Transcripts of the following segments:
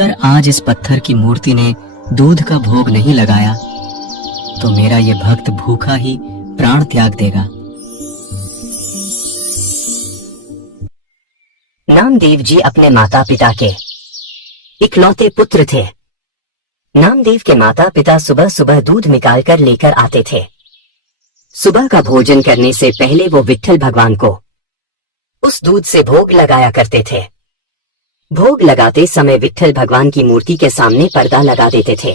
अगर आज इस पत्थर की मूर्ति ने दूध का भोग नहीं लगाया तो मेरा ये भक्त भूखा ही प्राण त्याग देगा। नामदेव जी अपने माता पिता के इकलौते पुत्र थे। नामदेव के माता पिता सुबह सुबह दूध निकाल कर लेकर आते थे। सुबह का भोजन करने से पहले वो विट्ठल भगवान को उस दूध से भोग लगाया करते थे। भोग लगाते समय विट्ठल भगवान की मूर्ति के सामने पर्दा लगा देते थे।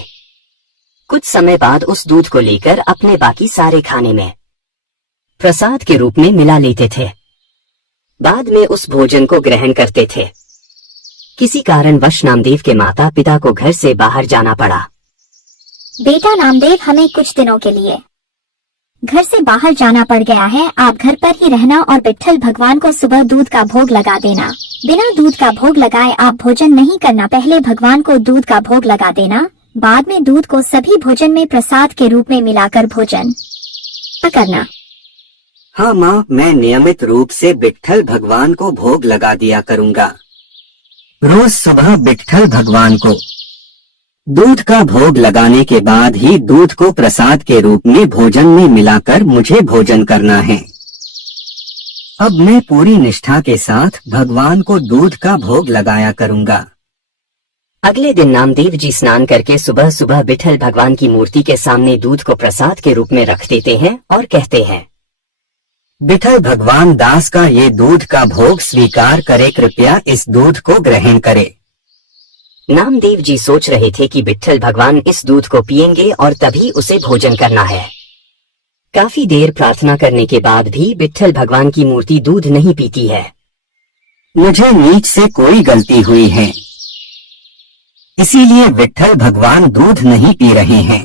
कुछ समय बाद उस दूध को लेकर अपने बाकी सारे खाने में प्रसाद के रूप में मिला लेते थे। बाद में उस भोजन को ग्रहण करते थे। किसी कारणवश नामदेव के माता पिता को घर से बाहर जाना पड़ा। बेटा नामदेव, हमें कुछ दिनों के लिए घर से बाहर जाना पड़ गया है। आप घर पर ही रहना और विट्ठल भगवान को सुबह दूध का भोग लगा देना। बिना दूध का भोग लगाए आप भोजन नहीं करना। पहले भगवान को दूध का भोग लगा देना, बाद में दूध को सभी भोजन में प्रसाद के रूप में मिलाकर भोजन करना। हाँ माँ, मैं नियमित रूप से विट्ठल भगवान को भोग लगा दिया करूँगा। रोज सुबह विट्ठल भगवान को दूध का भोग लगाने के बाद ही दूध को प्रसाद के रूप में भोजन में मिलाकर मुझे भोजन करना है। अब मैं पूरी निष्ठा के साथ भगवान को दूध का भोग लगाया करूँगा। अगले दिन नामदेव जी स्नान करके सुबह सुबह विट्ठल भगवान की मूर्ति के सामने दूध को प्रसाद के रूप में रख देते हैं और कहते हैं, विट्ठल भगवान दास का ये दूध का भोग स्वीकार करे, कृपया इस दूध को ग्रहण करे। नामदेव जी सोच रहे थे कि विट्ठल भगवान इस दूध को पिएंगे और तभी उसे भोजन करना है। काफी देर प्रार्थना करने के बाद भी विट्ठल भगवान की मूर्ति दूध नहीं पीती है। मुझे नीच से कोई गलती हुई है, इसीलिए विट्ठल भगवान दूध नहीं पी रहे हैं।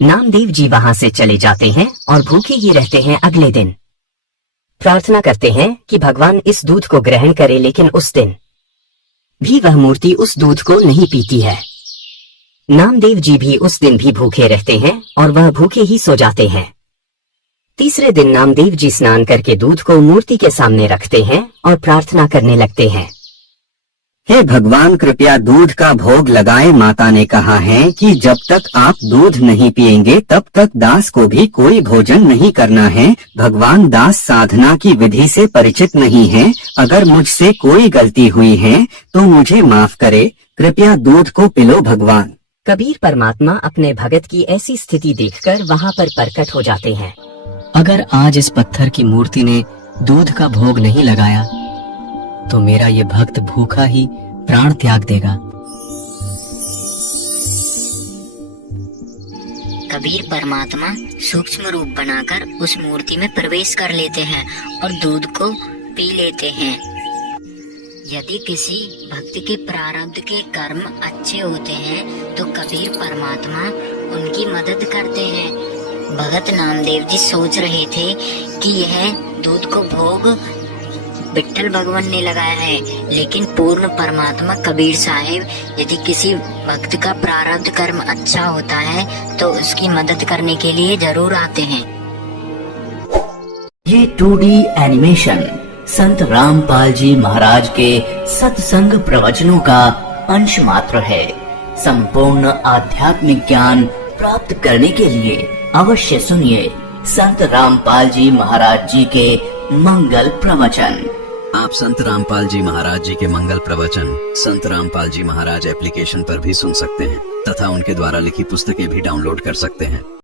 नामदेव जी वहां से चले जाते हैं और भूखे ही रहते हैं। अगले दिन प्रार्थना करते हैं कि भगवान इस दूध को ग्रहण करे, लेकिन उस दिन भी वह मूर्ति उस दूध को नहीं पीती है। नामदेव जी भी उस दिन भी भूखे रहते हैं और वह भूखे ही सो जाते हैं। तीसरे दिन नामदेव जी स्नान करके दूध को मूर्ति के सामने रखते हैं और प्रार्थना करने लगते हैं, हे भगवान कृपया दूध का भोग लगाए। माता ने कहा है कि जब तक आप दूध नहीं पिएंगे तब तक दास को भी कोई भोजन नहीं करना है। भगवान दास साधना की विधि से परिचित नहीं है। अगर मुझसे कोई गलती हुई है तो मुझे माफ करे, कृपया दूध को पिलो भगवान। कबीर परमात्मा अपने भगत की ऐसी स्थिति देखकर वहाँ पर प्रकट हो जाते हैं। अगर आज इस पत्थर की मूर्ति ने दूध का भोग नहीं लगाया तो मेरा ये भक्त भूखा ही प्राण त्याग देगा। कबीर परमात्मा सूक्ष्म रूप बनाकर उस मूर्ति में प्रवेश कर लेते हैं और दूध को पी लेते हैं। यदि किसी भक्त के प्रारब्ध के कर्म अच्छे होते हैं तो कबीर परमात्मा उनकी मदद करते हैं। भगत नामदेव जी सोच रहे थे कि यह दूध को भोग विट्ठल भगवान ने लगाया है, लेकिन पूर्ण परमात्मा कबीर साहिब यदि किसी भक्त का प्रारब्ध कर्म अच्छा होता है तो उसकी मदद करने के लिए जरूर आते हैं। ये 2D एनिमेशन संत रामपाल जी महाराज के सत्संग प्रवचनों का अंश मात्र है। संपूर्ण आध्यात्मिक ज्ञान प्राप्त करने के लिए अवश्य सुनिए संत रामपाल जी महाराज जी के मंगल प्रवचन। आप संत रामपाल जी महाराज जी के मंगल प्रवचन संत रामपाल जी महाराज एप्लीकेशन पर भी सुन सकते हैं तथा उनके द्वारा लिखी पुस्तकें भी डाउनलोड कर सकते हैं।